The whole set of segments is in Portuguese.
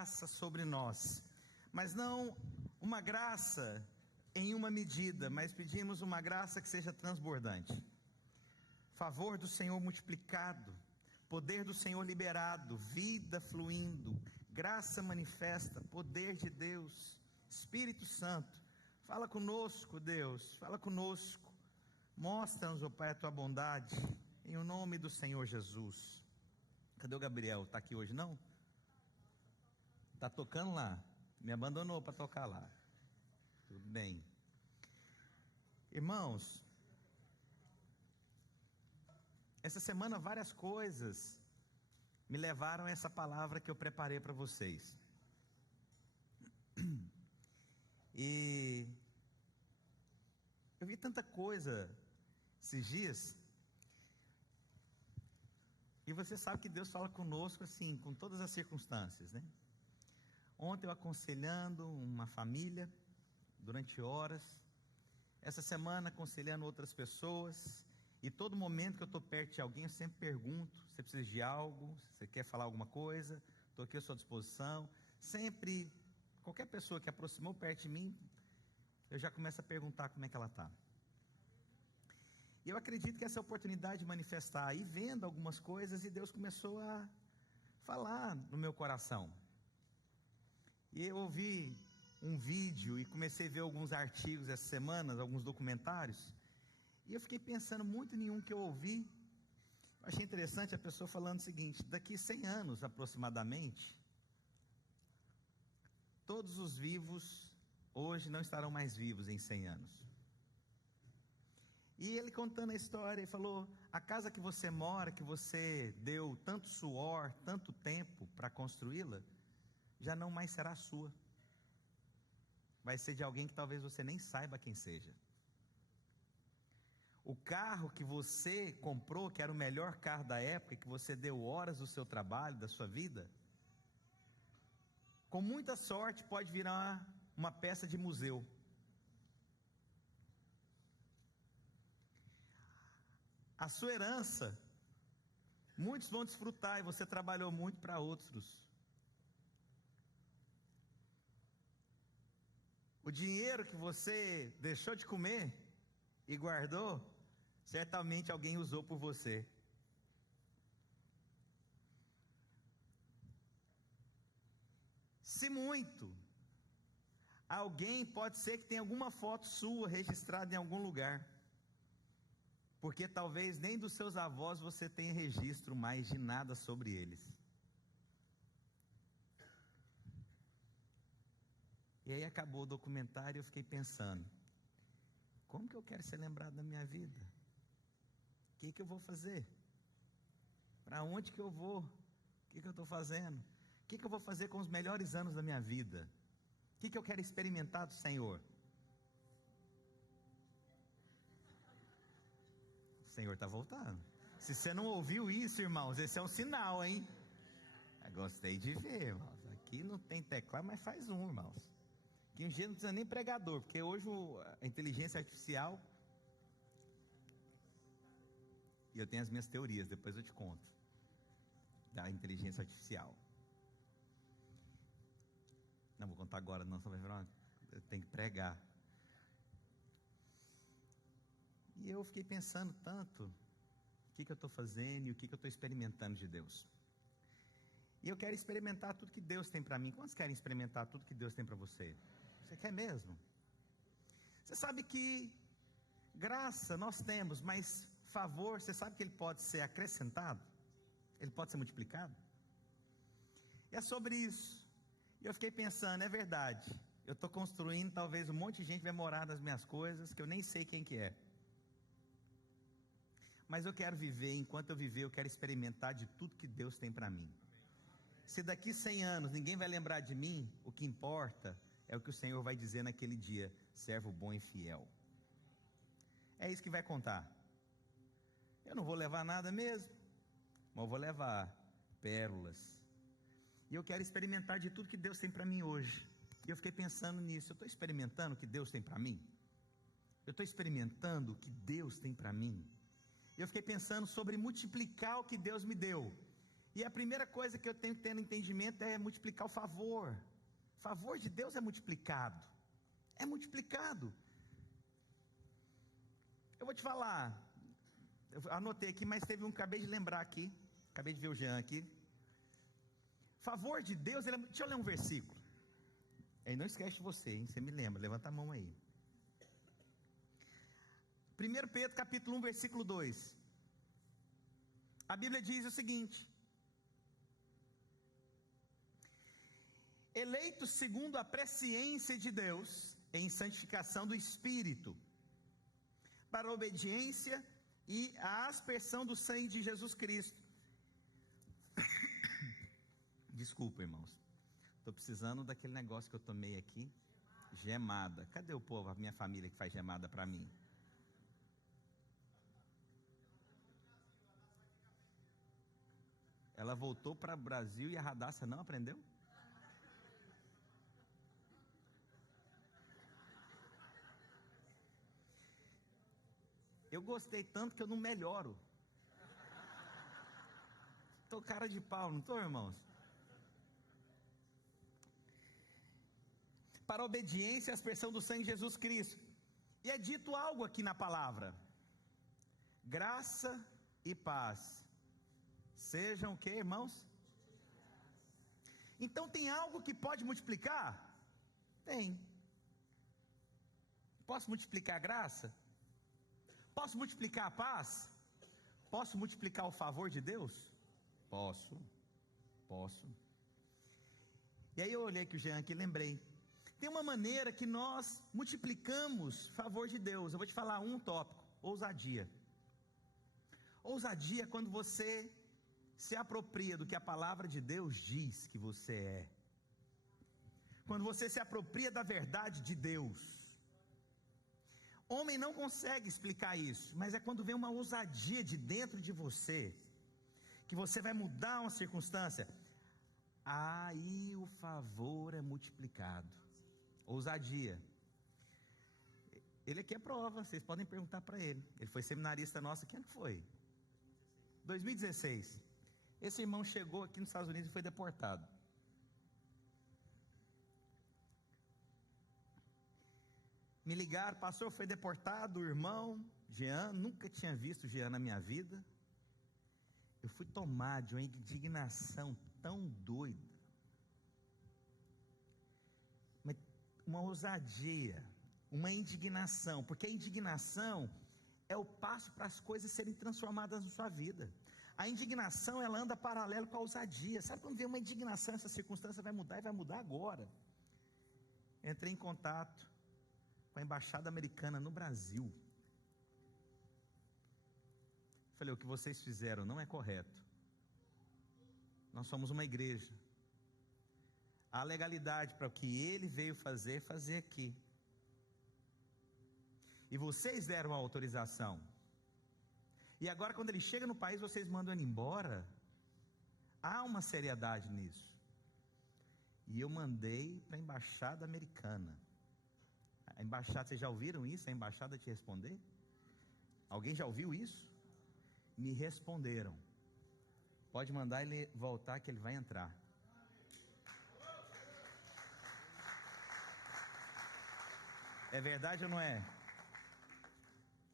graça sobre nós, mas não uma graça em uma medida, mas pedimos uma graça que seja transbordante. Favor do Senhor multiplicado, poder do Senhor liberado, vida fluindo, graça manifesta, poder de Deus, Espírito Santo, fala conosco, Deus, fala conosco, mostra-nos, ó Pai, a tua bondade, em o nome do Senhor Jesus. Cadê o Gabriel? Está aqui hoje não? Está tocando lá, me abandonou para tocar lá, tudo bem. Irmãos, essa semana várias coisas me levaram a essa palavra que eu preparei para vocês. E eu vi tanta coisa esses dias, e você sabe que Deus fala conosco assim, com todas as circunstâncias, né? Ontem eu aconselhando uma família, durante horas, essa semana aconselhando outras pessoas, e todo momento que eu estou perto de alguém, eu sempre pergunto: você precisa de algo? Você quer falar alguma coisa? Estou aqui à sua disposição. Sempre, qualquer pessoa que aproximou perto de mim, eu já começo a perguntar como é que ela está. E eu acredito que essa oportunidade de manifestar, aí vendo algumas coisas, e Deus começou a falar no meu coração. E eu ouvi um vídeo e comecei a ver alguns artigos essa semana, alguns documentários, e eu fiquei pensando muito em um que eu ouvi. Eu achei interessante a pessoa falando o seguinte: daqui 100 anos aproximadamente, todos os vivos hoje não estarão mais vivos em 100 anos. E ele contando a história, ele falou: a casa que você mora, que você deu tanto suor, tanto tempo para construí-la, já não mais será sua, vai ser de alguém que talvez você nem saiba quem seja. O carro que você comprou, que era o melhor carro da época, que você deu horas do seu trabalho, da sua vida, com muita sorte pode virar uma peça de museu. A sua herança, muitos vão desfrutar, e você trabalhou muito para outros. O dinheiro que você deixou de comer e guardou, certamente alguém usou por você. Se muito, alguém pode ser que tenha alguma foto sua registrada em algum lugar, porque talvez nem dos seus avós você tenha registro mais de nada sobre eles. E aí acabou o documentário e eu fiquei pensando: como que eu quero ser lembrado da minha vida? O que eu vou fazer? Para onde que eu vou? O que eu estou fazendo? O que eu vou fazer com os melhores anos da minha vida? O que eu quero experimentar do Senhor? O Senhor está voltando. Se você não ouviu isso, irmãos, esse é um sinal, hein? Eu gostei de ver, irmãos. Aqui não tem teclado, mas faz um, irmãos. Que um dia não precisa nem pregador, porque hoje a inteligência artificial, e eu tenho as minhas teorias, depois eu te conto, da inteligência artificial. Não vou contar agora não, só vai virar eu tenho que pregar. E eu fiquei pensando tanto, o que eu estou fazendo e o que eu estou experimentando de Deus. E eu quero experimentar tudo que Deus tem para mim. Quantos querem experimentar tudo que Deus tem para você? Você quer mesmo? Você sabe que graça nós temos, mas favor, você sabe que ele pode ser acrescentado? Ele pode ser multiplicado? E é sobre isso. E eu fiquei pensando, é verdade, eu estou construindo, talvez um monte de gente vai morar nas minhas coisas, que eu nem sei quem que é. Mas eu quero viver, enquanto eu viver, eu quero experimentar de tudo que Deus tem para mim. Se daqui 100 anos ninguém vai lembrar de mim, o que importa é o que o Senhor vai dizer naquele dia: servo bom e fiel. É isso que vai contar. Eu não vou levar nada mesmo, mas eu vou levar pérolas. E eu quero experimentar de tudo que Deus tem para mim hoje. E eu fiquei pensando nisso. Eu estou experimentando o que Deus tem para mim? Eu estou experimentando o que Deus tem para mim? E eu fiquei pensando sobre multiplicar o que Deus me deu. E a primeira coisa que eu tenho que ter no entendimento é multiplicar o favor. O favor de Deus é multiplicado. É multiplicado. Eu vou te falar, eu anotei aqui, mas teve um que acabei de lembrar aqui. Acabei de ver o Jean aqui. Favor de Deus, deixa eu ler um versículo. Aí não esquece de você, hein? Você me lembra, levanta a mão aí. 1 Pedro capítulo 1, versículo 2. A Bíblia diz o seguinte: eleitos segundo a presciência de Deus, em santificação do Espírito, para a obediência e a aspersão do sangue de Jesus Cristo. Desculpa, irmãos, estou precisando daquele negócio que eu tomei aqui, gemada. Cadê o povo, a minha família que faz gemada para mim? Ela voltou para o Brasil e a Radassa não aprendeu? Eu gostei tanto que eu não melhoro. Tô cara de pau, não tô, irmãos? Para a obediência e a aspersão do sangue de Jesus Cristo. E é dito algo aqui na palavra: graça e paz sejam o que, irmãos? Então tem algo que pode multiplicar? Tem. Posso multiplicar a graça? Posso multiplicar a paz? Posso multiplicar o favor de Deus? Posso. E aí eu olhei que o Jean aqui, lembrei. Tem uma maneira que nós multiplicamos favor de Deus. Eu vou te falar um tópico: ousadia. Ousadia é quando você se apropria do que a palavra de Deus diz que você é. Quando você se apropria da verdade de Deus. Homem não consegue explicar isso, mas é quando vem uma ousadia de dentro de você, que você vai mudar uma circunstância, aí o favor é multiplicado. Ousadia. Ele aqui é prova, vocês podem perguntar para ele. Ele foi seminarista nosso, quem foi? 2016. Esse irmão chegou aqui nos Estados Unidos e foi deportado. Me ligaram, pastor, foi deportado, o irmão Jean, nunca tinha visto Jean na minha vida. Eu fui tomado de uma indignação tão doida, uma ousadia, uma indignação, porque a indignação é o passo para as coisas serem transformadas na sua vida. A indignação, ela anda paralelo com a ousadia. Sabe quando vem uma indignação, essa circunstância vai mudar e vai mudar agora? Entrei em contato com a embaixada americana no Brasil. Falei, o que vocês fizeram não é correto. Nós somos uma igreja. Há legalidade para o que ele veio fazer aqui. E vocês deram a autorização. E agora quando ele chega no país, vocês mandam ele embora. Há uma seriedade nisso. E eu mandei para a embaixada americana. A embaixada, vocês já ouviram isso? A embaixada te responder? Alguém já ouviu isso? Me responderam. Pode mandar ele voltar que ele vai entrar. É verdade ou não é?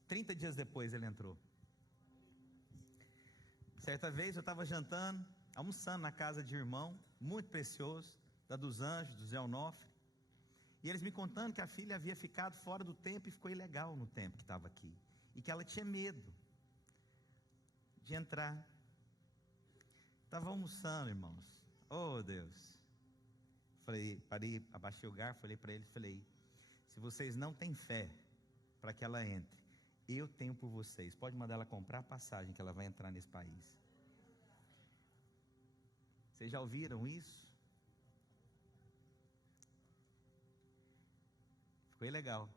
30 dias depois ele entrou. Certa vez eu estava jantando, almoçando na casa de um irmão, muito precioso, da dos Anjos, do Zé Onofre. E eles me contando que a filha havia ficado fora do templo e ficou ilegal no templo que estava aqui. E que ela tinha medo de entrar. Estava almoçando, irmãos. Oh, Deus. Falei, parei, abaixei o garfo, falei para eles, falei, se vocês não têm fé para que ela entre, eu tenho por vocês. Pode mandar ela comprar a passagem que ela vai entrar nesse país. Vocês já ouviram isso? Ficou legal.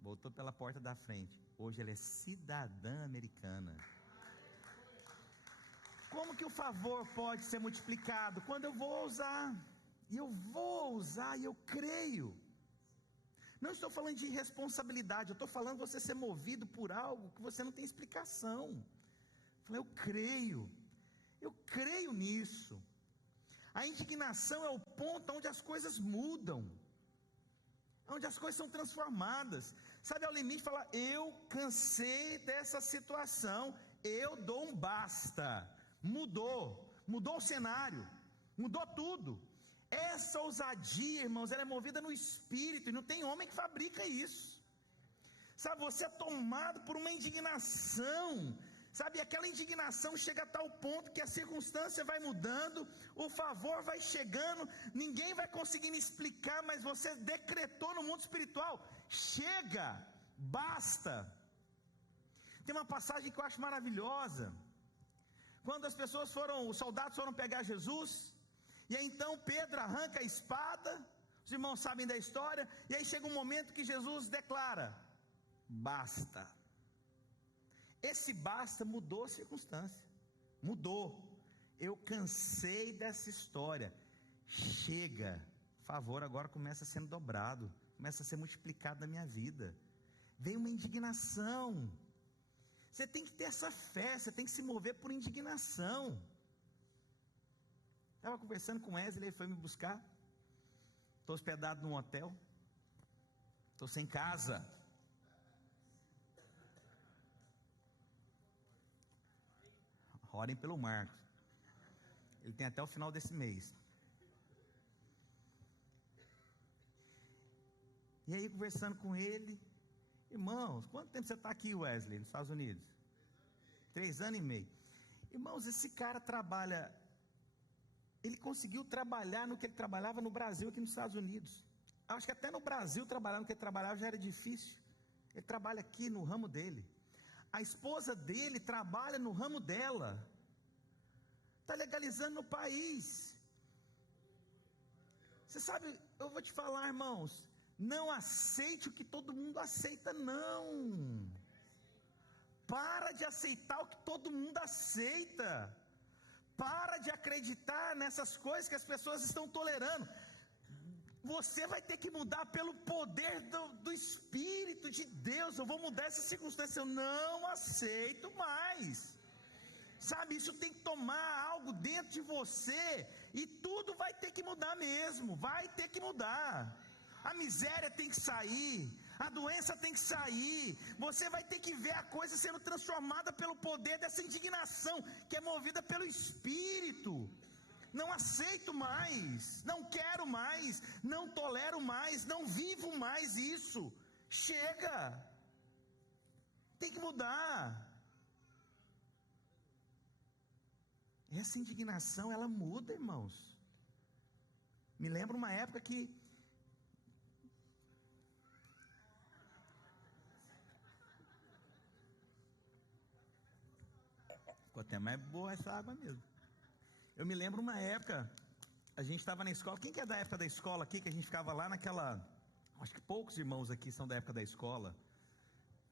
Voltou pela porta da frente. Hoje ela é cidadã americana. Como que o favor pode ser multiplicado? Quando eu vou usar. E eu vou usar e eu creio. Não estou falando de irresponsabilidade, eu estou falando de você ser movido por algo que você não tem explicação. Eu falei, eu creio. Eu creio nisso. A indignação é o ponto onde as coisas mudam, onde as coisas são transformadas. Sabe, ao limite, falar: eu cansei dessa situação, eu dou um basta. Mudou o cenário, mudou tudo. Essa ousadia, irmãos, ela é movida no Espírito, e não tem homem que fabrica isso. Sabe, você é tomado por uma indignação, sabe, aquela indignação chega a tal ponto que a circunstância vai mudando, o favor vai chegando, ninguém vai conseguindo explicar, mas você decretou no mundo espiritual: chega, basta. Tem uma passagem que eu acho maravilhosa, quando os soldados foram pegar Jesus, e aí então Pedro arranca a espada, os irmãos sabem da história, e aí chega um momento que Jesus declara: basta. Esse basta mudou a circunstância, mudou. Eu cansei dessa história, chega, favor agora começa sendo dobrado, começa a ser multiplicado na minha vida. Vem uma indignação. Você tem que ter essa fé, você tem que se mover por indignação. Estava conversando com Wesley, ele foi me buscar, estou hospedado num hotel, estou sem casa. Orem pelo Marcos, ele tem até o final desse mês. E aí, conversando com ele: irmãos, quanto tempo você está aqui, Wesley, nos Estados Unidos? 3 anos e meio. Irmãos, esse cara trabalha, ele conseguiu trabalhar no que ele trabalhava no Brasil, aqui nos Estados Unidos. Acho que até no Brasil trabalhar no que ele trabalhava já era difícil. Ele trabalha aqui no ramo dele. A esposa dele trabalha no ramo dela, está legalizando no país. Você sabe, eu vou te falar, irmãos, não aceite o que todo mundo aceita, não. Para de aceitar o que todo mundo aceita. Para de acreditar nessas coisas que as pessoas estão tolerando. Você vai ter que mudar pelo poder do Espírito de Deus. Eu vou mudar essa circunstância, eu não aceito mais. Sabe, isso tem que tomar algo dentro de você, e tudo vai ter que mudar mesmo, vai ter que mudar. A miséria tem que sair, a doença tem que sair, você vai ter que ver a coisa sendo transformada pelo poder dessa indignação, que é movida pelo Espírito. Não aceito mais, não quero mais, não tolero mais, não vivo mais isso. Chega, tem que mudar. Essa indignação, ela muda, irmãos. Me lembro uma época que ficou até mais boa essa água mesmo. Eu me lembro uma época, a gente estava na escola. Quem que é da época da escola aqui, que a gente ficava lá naquela... Acho que poucos irmãos aqui são da época da escola.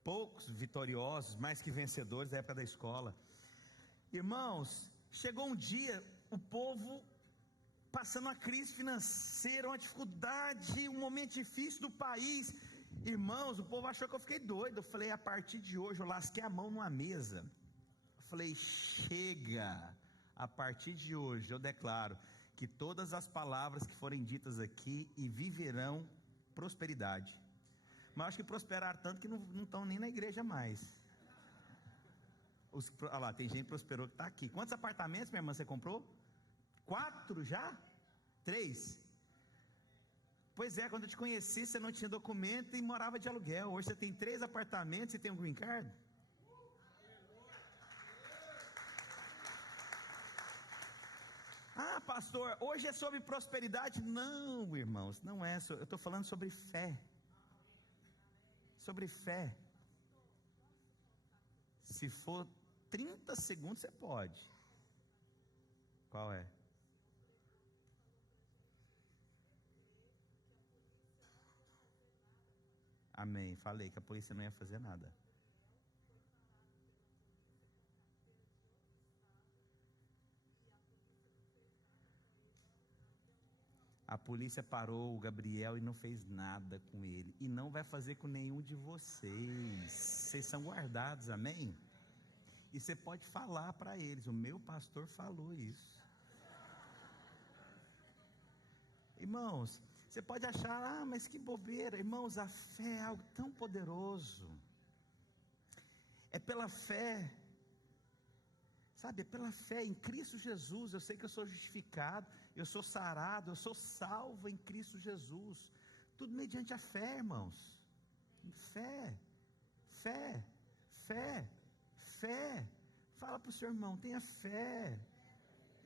Poucos vitoriosos, mais que vencedores da época da escola. Irmãos, chegou um dia, o povo passando uma crise financeira, uma dificuldade, um momento difícil do país. Irmãos, o povo achou que eu fiquei doido. Eu falei: a partir de hoje eu lasquei a mão numa mesa. Eu falei: chega. A partir de hoje eu declaro que todas as palavras que forem ditas aqui e viverão prosperidade. Mas acho que prosperaram tanto que não estão nem na igreja mais. Olha lá, tem gente que prosperou que está aqui. Quantos apartamentos, minha irmã, você comprou? 4 já? 3? Pois é, quando eu te conheci, você não tinha documento e morava de aluguel. Hoje você tem 3 apartamentos e tem um green card? Ah, pastor, hoje é sobre prosperidade. Não, irmãos, não é. Eu estou falando sobre fé. Sobre fé. Se for 30 segundos, você pode. Qual é? Amém. Falei que a polícia não ia fazer nada. A polícia parou o Gabriel e não fez nada com ele. E não vai fazer com nenhum de vocês. Vocês são guardados, amém? E você pode falar para eles: o meu pastor falou isso. Irmãos, você pode achar: ah, mas que bobeira. Irmãos, a fé é algo tão poderoso. É pela fé, sabe, é pela fé em Cristo Jesus. Eu sei que eu sou justificado, eu sou sarado, eu sou salvo em Cristo Jesus. Tudo mediante a fé, irmãos. Fé, fé, fé, fé. Fala para o seu irmão: tenha fé,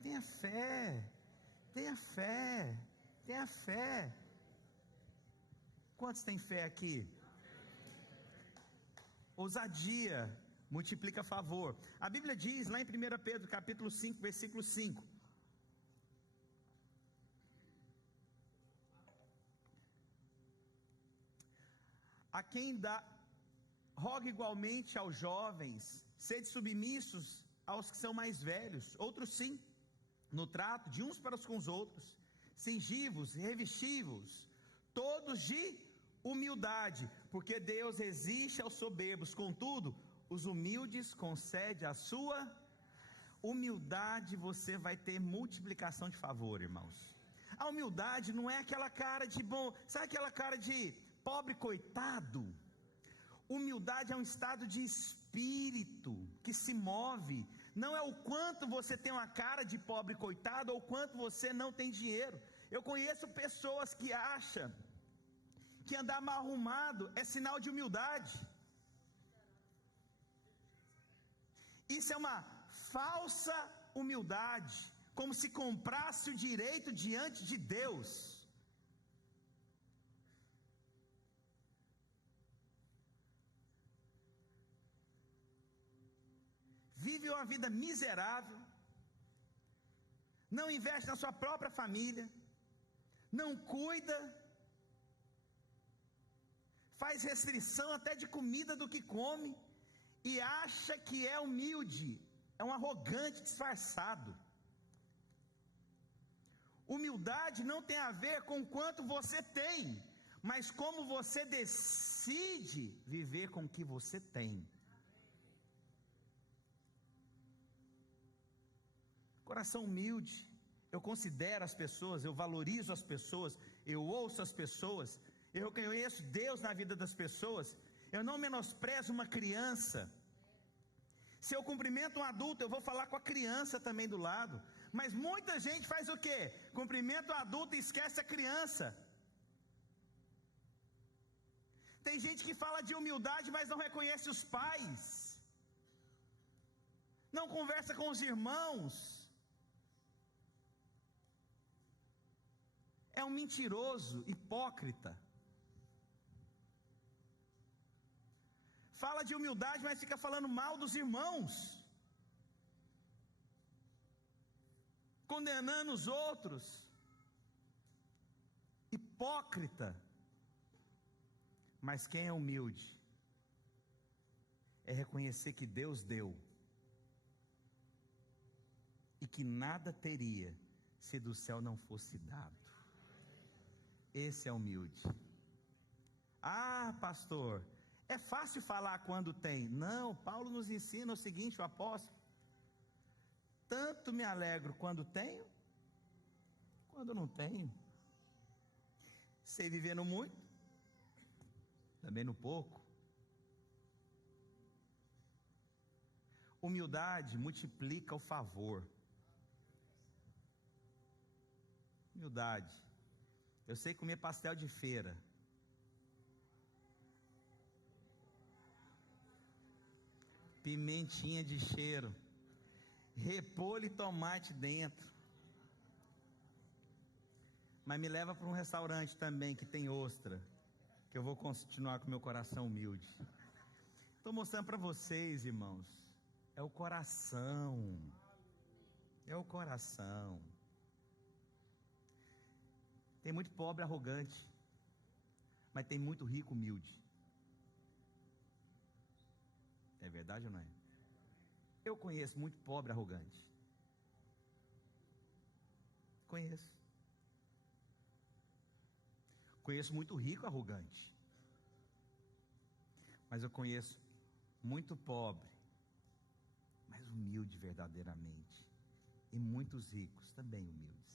tenha fé, tenha fé, tenha fé. Quantos têm fé aqui? Ousadia multiplica favor. A Bíblia diz lá em 1 Pedro capítulo 5, versículo 5: a quem dá, roga igualmente aos jovens, sede submissos aos que são mais velhos. Outros sim, no trato de uns para com os outros, cingivos e revestivos, todos de humildade, porque Deus resiste aos soberbos, contudo, os humildes concede a sua humildade. Você vai ter multiplicação de favor, irmãos. A humildade não é aquela cara de bom, sabe aquela cara de pobre coitado? Humildade é um estado de espírito que se move. Não é o quanto você tem uma cara de pobre coitado ou o quanto você não tem dinheiro. Eu conheço pessoas que acham que andar mal arrumado é sinal de humildade. Isso é uma falsa humildade, como se comprasse o direito diante de Deus. Vive uma vida miserável, não investe na sua própria família, não cuida, faz restrição até de comida do que come, e acha que é humilde, é um arrogante disfarçado. Humildade não tem a ver com quanto você tem, mas como você decide viver com o que você tem. Coração humilde, eu considero as pessoas, eu valorizo as pessoas, eu ouço as pessoas, eu conheço Deus na vida das pessoas. Eu não menosprezo uma criança. Se eu cumprimento um adulto, eu vou falar com a criança também do lado. Mas muita gente faz o quê? Cumprimenta o adulto e esquece a criança. Tem gente que fala de humildade, mas não reconhece os pais, não conversa com os irmãos. É um mentiroso, hipócrita. Fala de humildade, mas fica falando mal dos irmãos, condenando os outros. Hipócrita. Mas quem é humilde é reconhecer que Deus deu e que nada teria se do céu não fosse dado. Esse é humilde. Ah, pastor, é fácil falar quando tem. Não, Paulo nos ensina o seguinte, o apóstolo: tanto me alegro quando tenho, quando não tenho. Sei viver no muito, também no pouco. Humildade multiplica o favor. Humildade. Eu sei comer pastel de feira. Pimentinha de cheiro. Repolho e tomate dentro. Mas me leva para um restaurante também que tem ostra, que eu vou continuar com meu coração humilde. Estou mostrando para vocês, irmãos, é o coração. É o coração. Tem muito pobre arrogante, mas tem muito rico humilde. É verdade ou não é? Eu conheço muito pobre arrogante. Conheço. Conheço muito rico arrogante. Mas eu conheço muito pobre humilde verdadeiramente. E muitos ricos também humildes.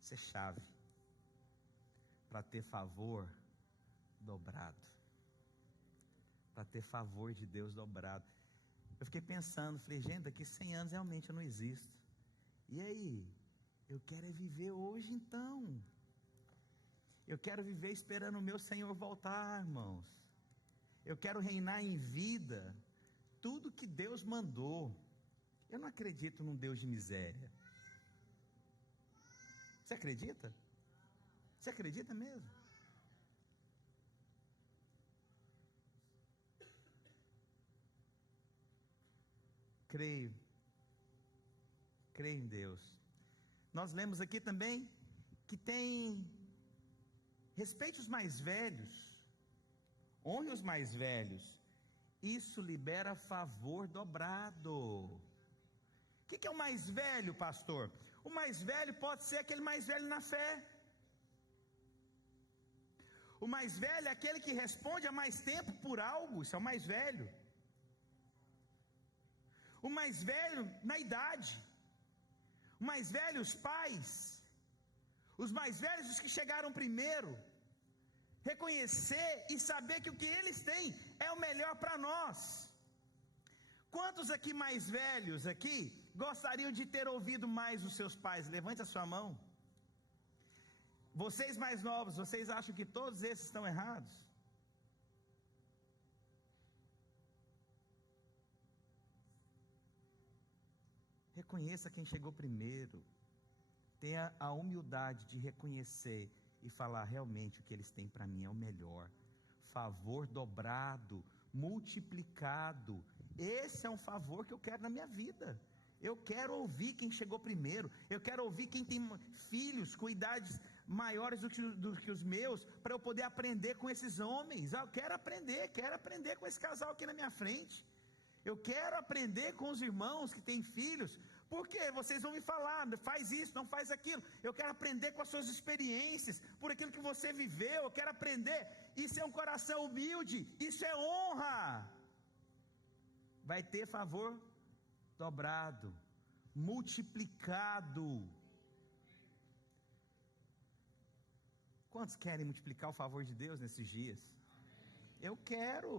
Isso é chave para ter favor dobrado. Para ter favor de Deus dobrado. Eu fiquei pensando, falei, gente, daqui 100 anos realmente eu não existo. E aí? Eu quero é viver hoje então. Eu quero viver esperando o meu Senhor voltar, irmãos. Eu quero reinar em vida tudo que Deus mandou. Eu não acredito num Deus de miséria. Você acredita? Você acredita mesmo? Creio em Deus. Nós lemos aqui também que tem respeite os mais velhos, honre os mais velhos, isso libera favor dobrado. O que é o mais velho, pastor? O mais velho pode ser aquele mais velho na fé. O mais velho é aquele que responde há mais tempo por algo, isso é o mais velho. O mais velho na idade. O mais velho, os pais. Os mais velhos, os que chegaram primeiro. Reconhecer e saber que o que eles têm é o melhor para nós. Quantos aqui mais velhos aqui gostariam de ter ouvido mais os seus pais? Levante a sua mão. Vocês mais novos, vocês acham que todos esses estão errados? Reconheça quem chegou primeiro. Tenha a humildade de reconhecer e falar, realmente o que eles têm para mim é o melhor. Favor dobrado, multiplicado. Esse é um favor que eu quero na minha vida. Eu quero ouvir quem chegou primeiro. Eu quero ouvir quem tem filhos com idades maiores do que os meus, para eu poder aprender com esses homens. Eu quero aprender com esse casal aqui na minha frente. Eu quero aprender com os irmãos que têm filhos. Porque vocês vão me falar, faz isso, não faz aquilo. Eu quero aprender com as suas experiências, por aquilo que você viveu. Eu quero aprender. Isso é um coração humilde, isso é honra. Vai ter favor dobrado, multiplicado. Quantos querem multiplicar o favor de Deus nesses dias? Eu quero.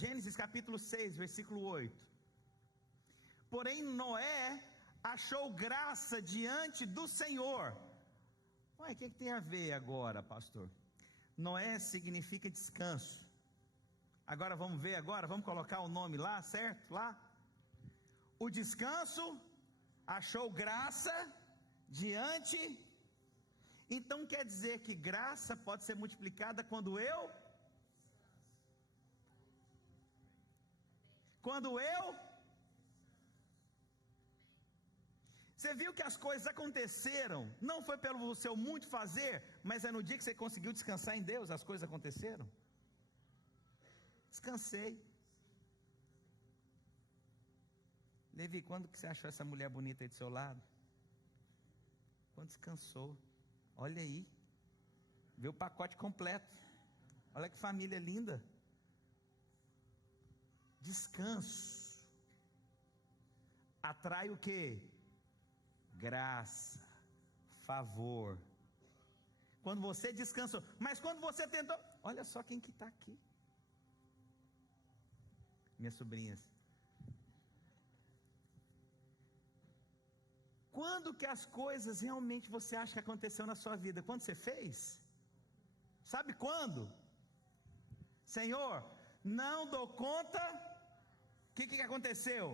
Gênesis capítulo 6, versículo 8. Porém Noé achou graça diante do Senhor. Ué, o que tem a ver agora, pastor? Noé significa descanso. Agora vamos ver vamos colocar o nome lá, certo? Lá. O descanso achou graça diante. Então quer dizer que graça pode ser multiplicada quando eu Você viu que as coisas aconteceram, não foi pelo seu muito fazer, mas é no dia que você conseguiu descansar em Deus, as coisas aconteceram. Descansei. Levi, quando que você achou essa mulher bonita aí do seu lado? Quando descansou. Olha aí, vê o pacote completo. Olha que família linda. Descanso atrai o quê? Graça, favor. Quando você descansou, mas quando você tentou, olha só quem que está aqui. Minhas sobrinhas. Quando que as coisas realmente você acha que aconteceu na sua vida? Quando você fez? Sabe quando? Senhor, não dou conta. O que aconteceu?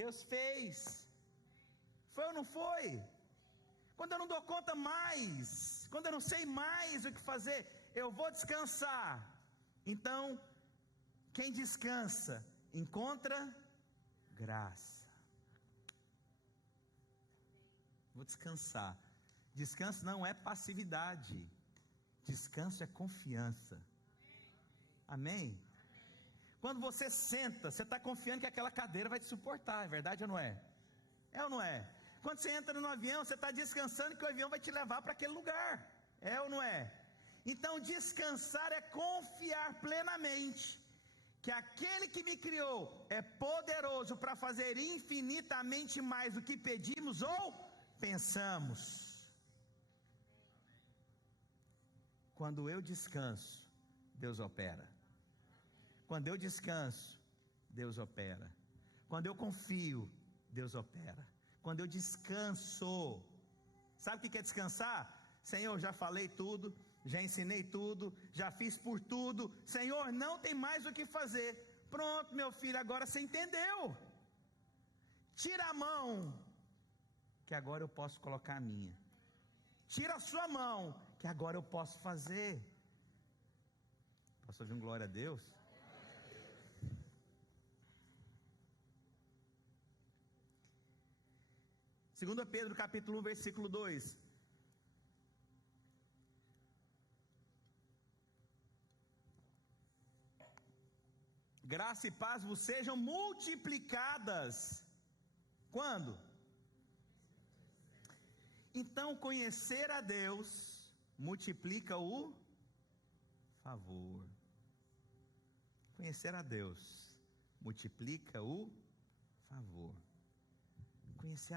Deus fez. Foi ou não foi? Quando eu não dou conta mais, quando eu não sei mais o que fazer, eu vou descansar. Então, quem descansa, encontra graça. Vou descansar. Descanso não é passividade. Descanso é confiança. Amém? Quando você senta, você está confiando que aquela cadeira vai te suportar, é verdade ou não é? É ou não é? Quando você entra no avião, você está descansando que o avião vai te levar para aquele lugar. É ou não é? Então descansar é confiar plenamente que aquele que me criou é poderoso para fazer infinitamente mais do que pedimos ou pensamos. Quando eu descanso, Deus opera. Quando eu descanso, Deus opera. Quando eu confio, Deus opera. Quando eu descanso, sabe o que é descansar? Senhor, já falei tudo, já ensinei tudo, já fiz por tudo. Senhor, não tem mais o que fazer. Pronto, meu filho, agora você entendeu. Tira a mão, que agora eu posso colocar a minha. Tira a sua mão, que agora eu posso fazer. Posso ouvir um glória a Deus? 2 Pedro capítulo 1, versículo 2. Graça e paz vos sejam multiplicadas. Quando? Então conhecer a Deus multiplica o favor. Conhecer a Deus multiplica o favor. Conhecer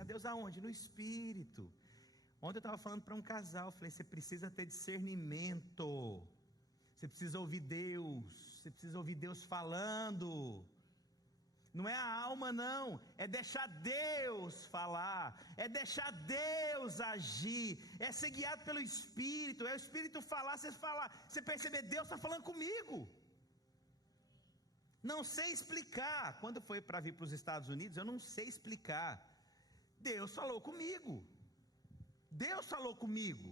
a Deus aonde? No Espírito. Ontem eu estava falando para um casal, falei, você precisa ter discernimento, você precisa ouvir Deus, você precisa ouvir Deus falando, não é a alma não, é deixar Deus falar, é deixar Deus agir, é ser guiado pelo Espírito, é o Espírito falar, você perceber, Deus está falando comigo. Não sei explicar. Quando foi para vir para os Estados Unidos, eu não sei explicar. Deus falou comigo. Deus falou comigo.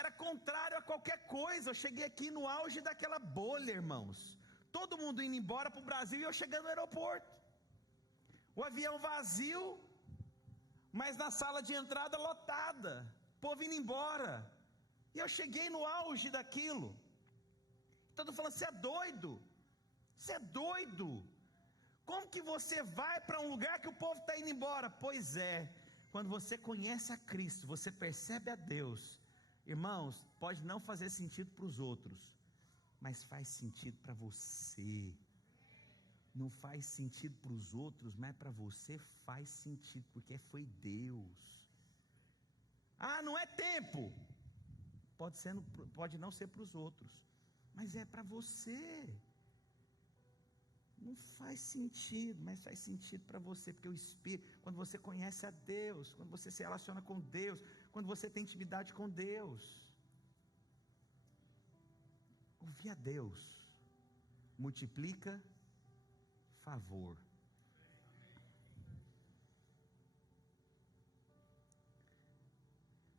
Era contrário a qualquer coisa. Eu cheguei aqui no auge daquela bolha, irmãos. Todo mundo indo embora para o Brasil e eu chegando no aeroporto. O avião vazio, mas na sala de entrada lotada. O povo indo embora. E eu cheguei no auge daquilo. Então eu estou falando, você é doido? Você é doido? Como que você vai para um lugar que o povo está indo embora? Pois é, quando você conhece a Cristo, você percebe a Deus, irmãos, pode não fazer sentido para os outros, mas faz sentido para você. Não faz sentido para os outros, mas para você faz sentido, porque foi Deus. Ah, não é tempo. Pode não ser para os outros, mas é para você. Não faz sentido, mas faz sentido para você, porque o Espírito, quando você conhece a Deus, quando você se relaciona com Deus, quando você tem intimidade com Deus, ouvir a Deus multiplica favor.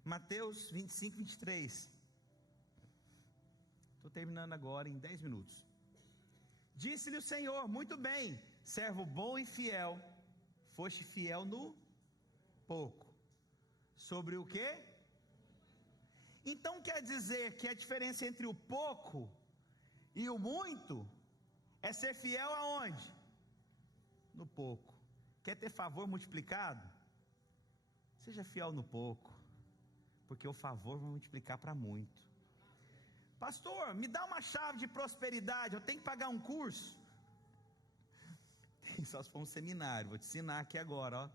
Mateus 25, 23. Estou terminando agora em 10 minutos. Disse-lhe o Senhor, muito bem, servo bom e fiel, foste fiel no pouco. Sobre o quê? Então quer dizer que a diferença entre o pouco e o muito é ser fiel aonde? No pouco. Quer ter favor multiplicado? Seja fiel no pouco, porque o favor vai multiplicar para muito. Pastor, me dá uma chave de prosperidade, eu tenho que pagar um curso? Só se for um seminário, vou te ensinar aqui agora, ó.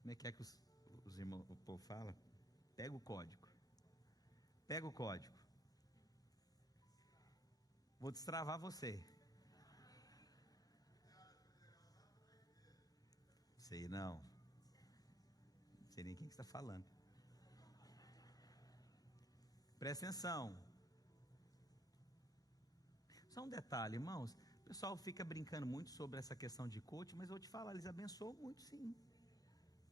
Como é que os irmãos, o povo fala? Pega o código. Pega o código. Vou destravar você. Sei não. Não sei nem quem que está falando. Presta atenção. Só um detalhe, irmãos. O pessoal fica brincando muito sobre essa questão de coach, mas eu vou te falar, eles abençoam muito sim.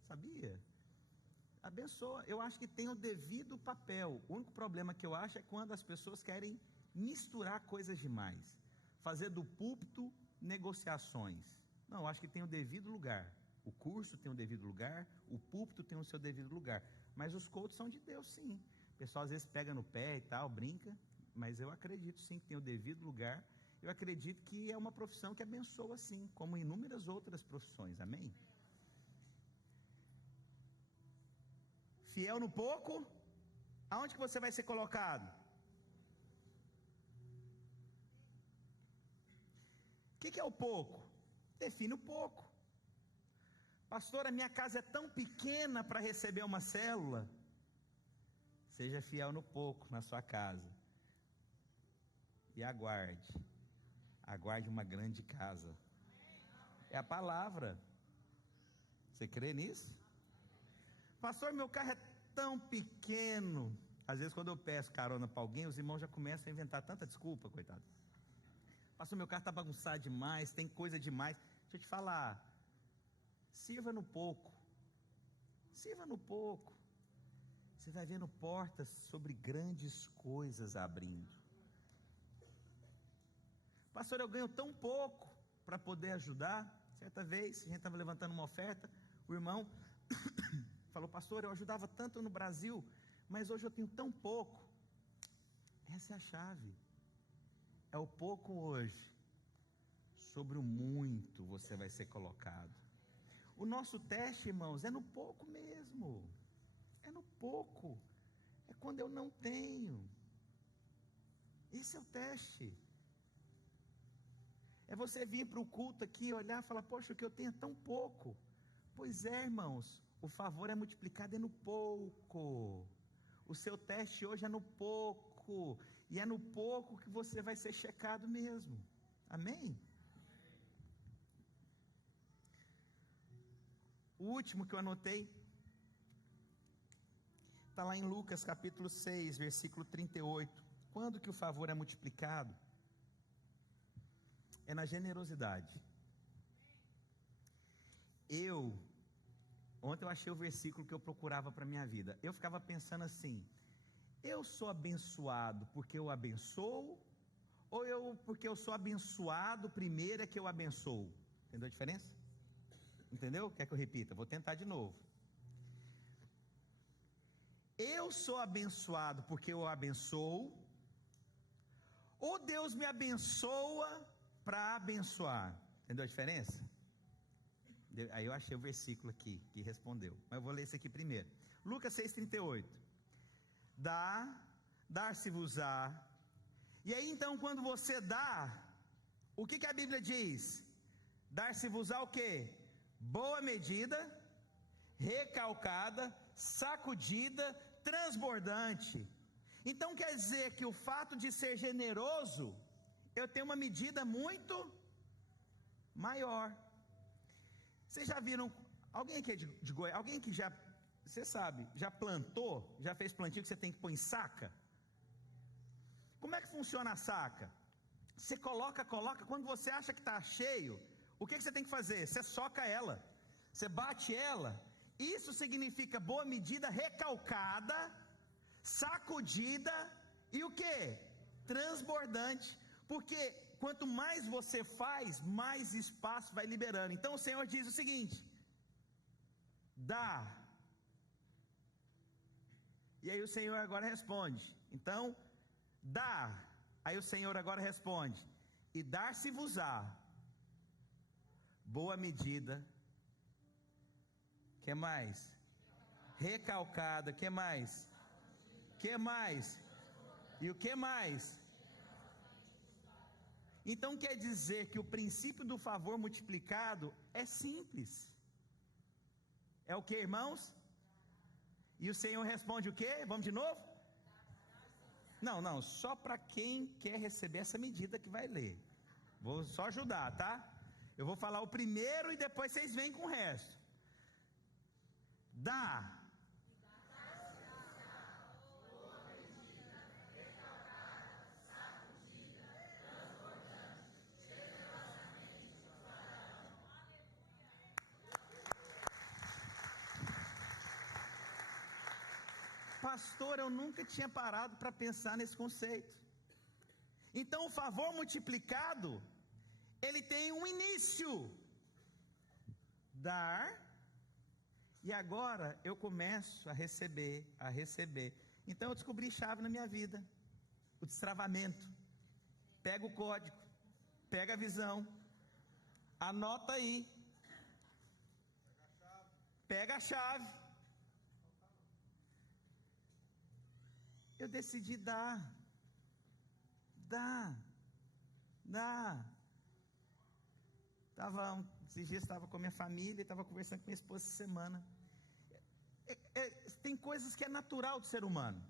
Sabia? Abençoa. Eu acho que tem o devido papel. O único problema que eu acho é quando as pessoas querem misturar coisas demais. Fazer do púlpito negociações. Não, eu acho que tem o devido lugar. O curso tem o devido lugar, o púlpito tem o seu devido lugar. Mas os coaches são de Deus sim. O pessoal às vezes pega no pé e tal, brinca, mas eu acredito sim que tem o devido lugar eu acredito que é uma profissão que abençoa sim, como inúmeras outras profissões, amém? Fiel no pouco, aonde que você vai ser colocado? O que é o pouco? Define o pouco. Pastor, a minha casa é tão pequena para receber uma célula. Seja fiel no pouco na sua casa. E aguarde uma grande casa. É a palavra. Você crê nisso? Pastor, meu carro é tão pequeno. Às vezes quando eu peço carona para alguém, os irmãos já começam a inventar tanta desculpa, coitado. Pastor, meu carro está bagunçado demais, tem coisa demais. Deixa eu te falar, sirva no pouco. Sirva no pouco. Você vai vendo portas sobre grandes coisas abrindo. Pastor, eu ganho tão pouco para poder ajudar. Certa vez, a gente estava levantando uma oferta, o irmão falou, pastor, eu ajudava tanto no Brasil, mas hoje eu tenho tão pouco. Essa é a chave. É o pouco hoje. Sobre o muito você vai ser colocado. O nosso teste, irmãos, é no pouco mesmo. É no pouco. É quando eu não tenho. Esse é o teste. É você vir para o culto aqui, olhar e falar, poxa, o que eu tenho é tão pouco. Pois é, irmãos, o favor é multiplicado no pouco. O seu teste hoje é no pouco. E é no pouco que você vai ser checado mesmo. Amém? O último que eu anotei está lá em Lucas capítulo 6, versículo 38. Quando que o favor é multiplicado? É na generosidade. Ontem eu achei o versículo que eu procurava para a minha vida. Eu ficava pensando assim, eu sou abençoado porque eu abençoo, ou porque eu sou abençoado primeiro é que eu abençoo? Entendeu a diferença? Entendeu? Quer que eu repita? Vou tentar de novo. Eu sou abençoado porque eu abençoo, ou Deus me abençoa para abençoar? Entendeu a diferença? Aí eu achei o versículo aqui que respondeu, mas eu vou ler esse aqui primeiro. Lucas 6,38. Dar-se-vos-á. E aí então quando você dá, o que a Bíblia diz? Dar-se-vos-á o quê? Boa medida, recalcada, sacudida, transbordante. Então quer dizer que o fato de ser generoso, eu tenho uma medida muito maior. Vocês já viram, alguém aqui é de Goiás, alguém que já, você sabe, já plantou, já fez plantio que você tem que pôr em saca? Como é que funciona a saca? Você coloca, quando você acha que está cheio, o que você tem que fazer? Você soca ela, você bate ela. Isso significa boa medida, recalcada, sacudida e o que? Transbordante. Porque quanto mais você faz, mais espaço vai liberando. Então o Senhor diz o seguinte: dá. E aí o Senhor agora responde. Então, dá. Aí o Senhor agora responde: e dar-se-vos-á boa medida. Que mais? Recalcada. Que mais? Que mais? E o que mais? Então quer dizer que o princípio do favor multiplicado é simples. É o que, irmãos? E o Senhor responde o que? Vamos de novo? Não, só para quem quer receber essa medida que vai ler. Vou só ajudar, tá? Eu vou falar o primeiro e depois vocês vêm com o resto. Dá. Pastor, eu nunca tinha parado para pensar nesse conceito. Então o favor multiplicado, ele tem um início. Dar. E agora eu começo a receber. Então eu descobri chave na minha vida. O destravamento. Pega o código. Pega a visão. Anota aí. Pega a chave. Eu decidi dar. Esses dias estava com a minha família, estava conversando com minha esposa essa semana. Tem coisas que é natural do ser humano,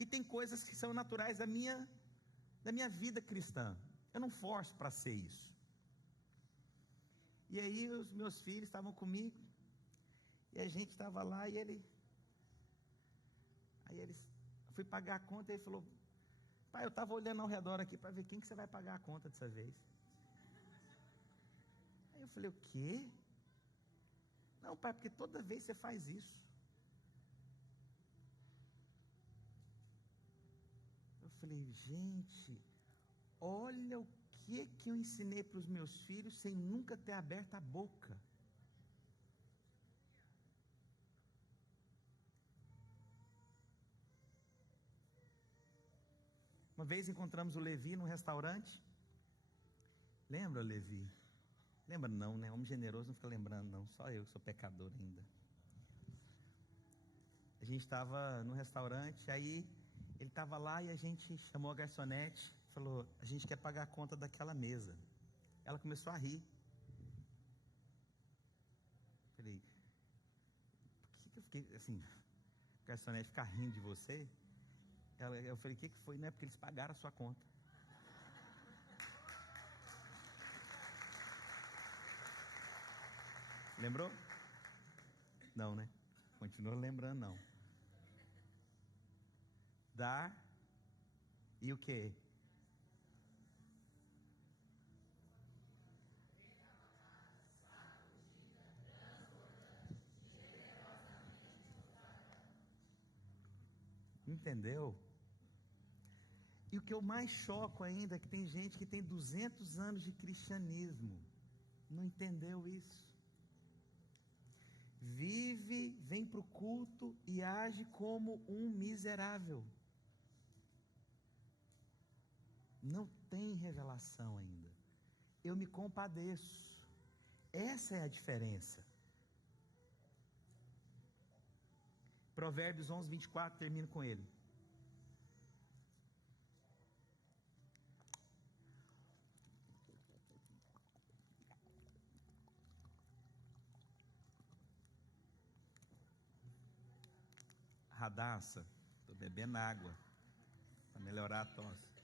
e tem coisas que são naturais da minha vida cristã. Eu não forço para ser isso. E aí os meus filhos estavam comigo, e a gente estava lá, e eu fui pagar a conta, e ele falou: pai, eu estava olhando ao redor aqui para ver quem que você vai pagar a conta dessa vez. Aí eu falei: o quê? Não, pai, porque toda vez você faz isso. Eu falei: gente, olha o que eu ensinei para os meus filhos sem nunca ter aberto a boca. Uma vez encontramos o Levi num restaurante. Lembra, Levi? Lembra não, né? Homem generoso não fica lembrando não. Só eu que sou pecador ainda. A gente estava no restaurante, aí ele estava lá e a gente chamou a garçonete, falou: a gente quer pagar a conta daquela mesa. Ela começou a rir. Falei: por que eu fiquei assim, a garçonete ficar rindo de você? Eu falei: o que foi? Não é porque eles pagaram a sua conta. Lembrou? Não, né? Continua lembrando, não. Dar e o quê? Entendeu? E o que eu mais choco ainda é que tem gente que tem 200 anos de cristianismo, não entendeu isso. Vive, vem para o culto e age como um miserável. Não tem revelação ainda. Eu me compadeço. Essa é a diferença. Provérbios 11, 24, termino com ele. Radassa, estou bebendo água para melhorar a tosse.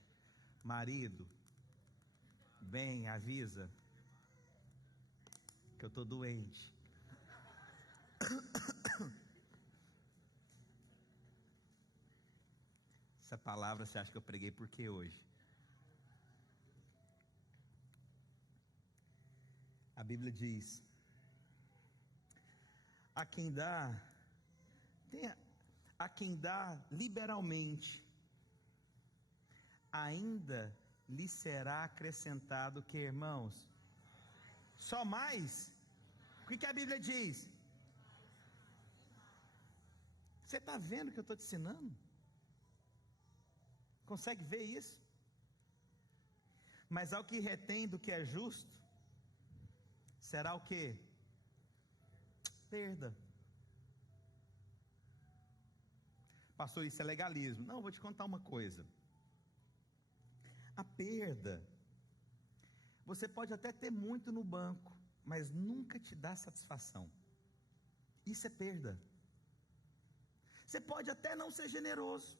Marido, bem, avisa que eu estou doente. Essa palavra você acha que eu preguei por quê hoje? A Bíblia diz: a quem dá liberalmente, ainda lhe será acrescentado que, irmãos? Só mais? O que a Bíblia diz? Você está vendo o que eu estou te ensinando? Consegue ver isso? Mas ao que retém do que é justo, será o quê? Perda. Pastor, isso é legalismo. Não, vou te contar uma coisa. A perda, você pode até ter muito no banco, mas nunca te dá satisfação. Isso é perda. Você pode até não ser generoso.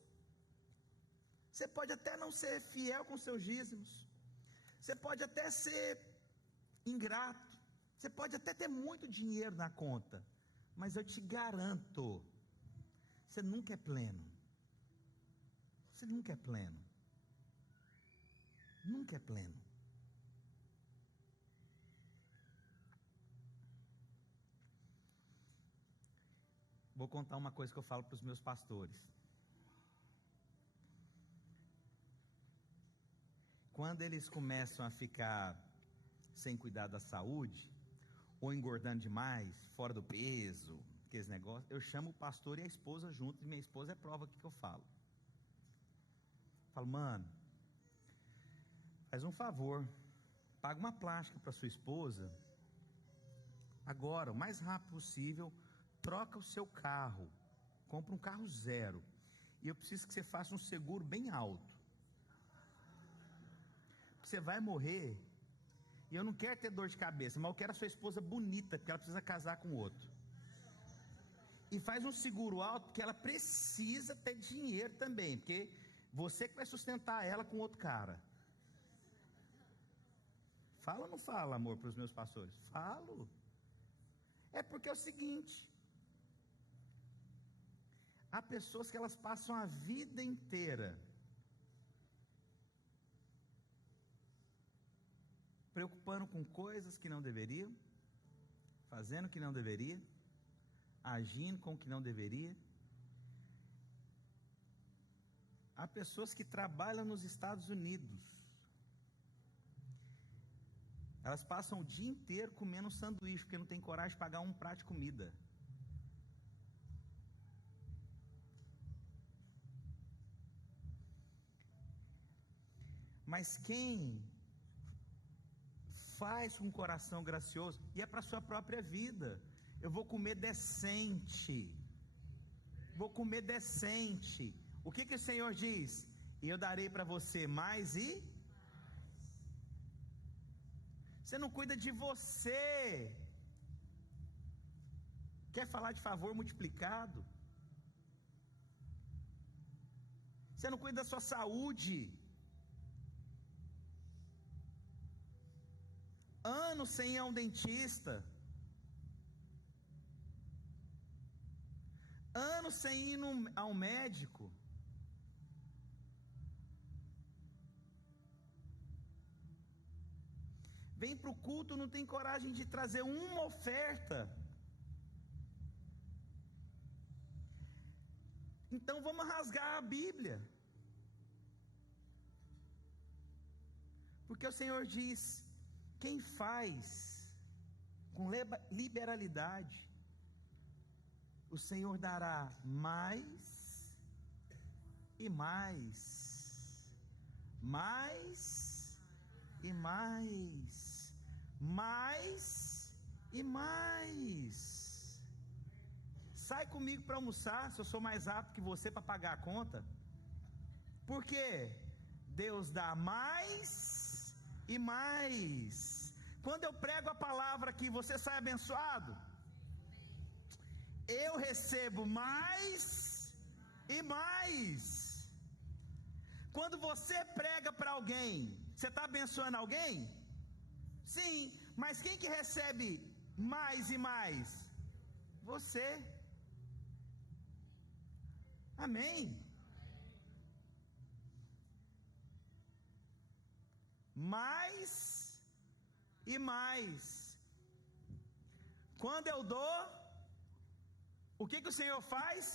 Você pode até não ser fiel com seus dízimos. Você pode até ser ingrato. Você pode até ter muito dinheiro na conta. Mas eu te garanto, você nunca é pleno. Você nunca é pleno. Nunca é pleno. Vou contar uma coisa que eu falo para os meus pastores. Quando eles começam a ficar sem cuidar da saúde, ou engordando demais, fora do peso, aqueles negócios, eu chamo o pastor e a esposa junto, e minha esposa é prova que eu falo. Falo: mano, faz um favor, paga uma plástica para sua esposa, agora, o mais rápido possível, troca o seu carro, compra um carro zero, e eu preciso que você faça um seguro bem alto, você vai morrer, e eu não quero ter dor de cabeça, mas eu quero a sua esposa bonita, porque ela precisa casar com outro, e faz um seguro alto, porque ela precisa ter dinheiro também, porque você que vai sustentar ela com outro cara. Fala ou não fala, amor, para os meus pastores? Falo. É porque é o seguinte, há pessoas que elas passam a vida inteira preocupando com coisas que não deveriam, fazendo o que não deveria, agindo com o que não deveria. Há pessoas que trabalham nos Estados Unidos, elas passam o dia inteiro comendo um sanduíche, porque não tem coragem de pagar um prato de comida. Mas quem faz com um coração gracioso, e é para a sua própria vida, eu vou comer decente, o que o Senhor diz? E eu darei para você mais e... Você não cuida de você, quer falar de favor multiplicado, você não cuida da sua saúde, anos sem ir a um dentista, anos sem ir a um médico, vem para o culto, não tem coragem de trazer uma oferta. Então vamos rasgar a Bíblia, porque o Senhor diz: quem faz com liberalidade, o Senhor dará mais e mais, mais e mais, mais e mais. Sai comigo para almoçar, se eu sou mais apto que você para pagar a conta. Por quê? Deus dá mais e mais. Quando eu prego a palavra aqui, você sai abençoado? Eu recebo mais e mais. Quando você prega para alguém, você está abençoando alguém? Sim, mas quem que recebe mais e mais? Você. Amém? Mais e mais. Quando eu dou, o que o Senhor faz?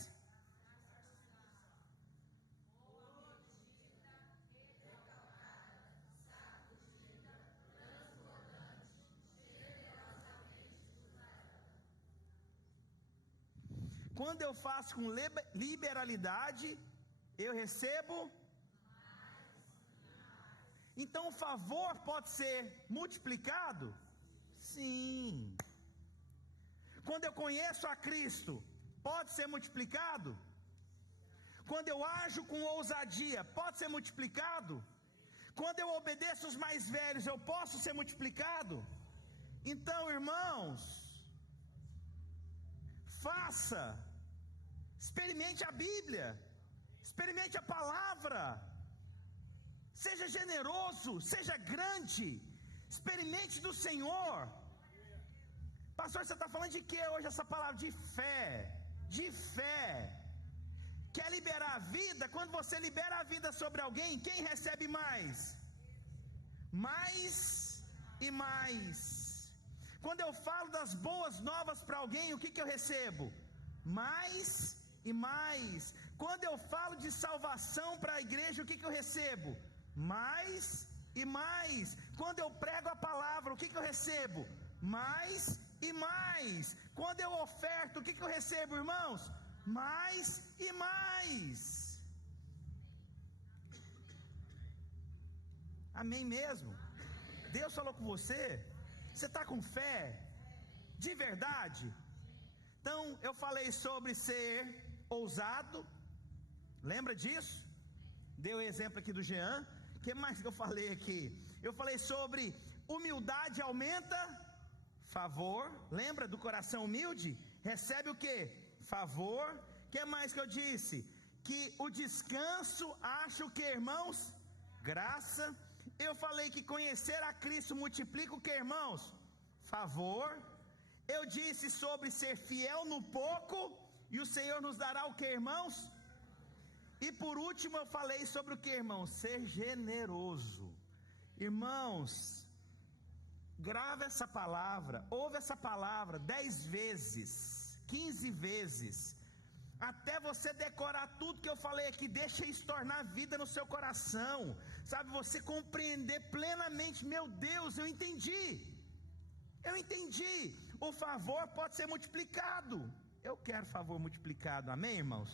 Quando eu faço com liberalidade, eu recebo. Então o favor pode ser multiplicado? Sim. Quando eu conheço a Cristo, pode ser multiplicado? Quando eu ajo com ousadia, pode ser multiplicado? Quando eu obedeço os mais velhos, eu posso ser multiplicado? Então, irmãos, faça, experimente a Bíblia, experimente a palavra, seja generoso, seja grande, experimente do Senhor. Pastor, você está falando de que hoje essa palavra? De fé, de fé. Quer liberar a vida? Quando você libera a vida sobre alguém, quem recebe mais? Mais e mais. Quando eu falo das boas novas para alguém, o que eu recebo? Mais e mais. Quando eu falo de salvação para a igreja, o que eu recebo? Mais e mais. Quando eu prego a palavra, o que eu recebo? Mais e mais. Quando eu oferto, o que eu recebo, irmãos? Mais e mais. Amém mesmo? Deus falou com você? Você está com fé? De verdade? Então, eu falei sobre ser ousado. Lembra disso? Dei o exemplo aqui do Jean. O que mais que eu falei aqui? Eu falei sobre humildade aumenta favor. Lembra do coração humilde? Recebe o que? Favor. O que mais que eu disse? Que o descanso acha o que, irmãos? Graça. Eu falei que conhecer a Cristo multiplica o que, irmãos? Favor. Eu disse sobre ser fiel no pouco, e o Senhor nos dará o que, irmãos? E por último eu falei sobre o que, irmãos? Ser generoso. Irmãos, grava essa palavra, ouve essa palavra 10 vezes, 15 vezes, até você decorar tudo que eu falei aqui. Deixa isso tornar vida no seu coração, sabe, você compreender plenamente. Meu Deus, eu entendi, o favor pode ser multiplicado. Eu quero favor multiplicado, amém, irmãos?